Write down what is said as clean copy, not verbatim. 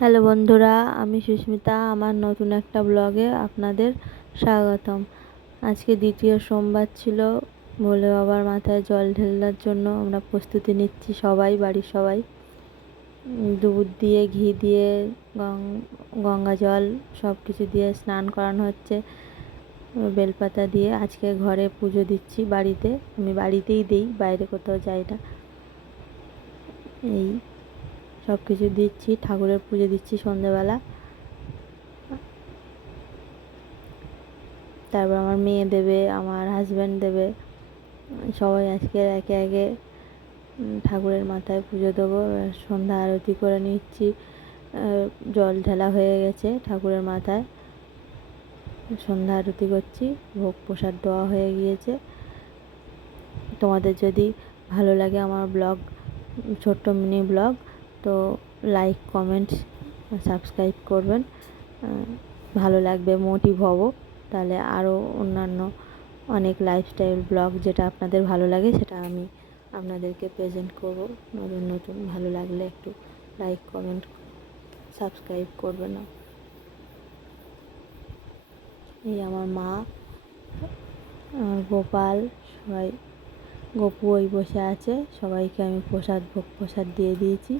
Hello বন্ধুরা, আমি সুস্মিতা। আমার নতুন একটা ব্লগে আপনাদের স্বাগতম। আজকে দ্বিতীয় সোমবার ছিল, ভোলে বাবার মাথায় জল ঢেলার জন্য আমরা প্রস্তুতি নিচ্ছি সবাই, বাড়ির সবাই। দুধ দিয়ে, ঘি দিয়ে, গঙ্গা জল সব কিছু দিয়ে স্নান করানো হচ্ছে, বেলপাতা দিয়ে। আজকে ঘরে পুজো দিচ্ছি, বাড়িতে। আমি বাড়িতেই দিই, বাইরে কোথাও যাই না। এই সব কিছু দিচ্ছি, ঠাকুরের পুজো দিচ্ছি সন্ধ্যেবেলা। তারপর আমার মেয়ে দেবে, আমার হাজব্যান্ড দেবে, সবাই আজকে একে একে ঠাকুরের মাথায় পুজো দেবো। সন্ধ্যা আরতি করে নিচ্ছি, জল ঢালা হয়ে গেছে ঠাকুরের মাথায়, সন্ধ্যা আরতি করছি, ভোগ প্রসাদ দেওয়া হয়ে গিয়েছে। তোমাদের যদি ভালো লাগে আমার ব্লগ, ছোট্ট মিনি ব্লগ, তো লাইক, কমেন্ট, সাবস্ক্রাইব করবেন। ভালো লাগবে, মোটিভ হব, তাহলে আরও অন্যান্য অনেক লাইফস্টাইল ব্লগ যেটা আপনাদের ভালো লাগে সেটা আমি আপনাদেরকে প্রেজেন্ট করব। নতুন নতুন ভালো লাগলে একটু লাইক, কমেন্ট, সাবস্ক্রাইব করবেন। এই আমার মা, আমার গোপাল, সবাই, গপু ওই বসে আছে। সবাইকে আমি ভোগ প্রসাদ দিয়ে দিয়েছি।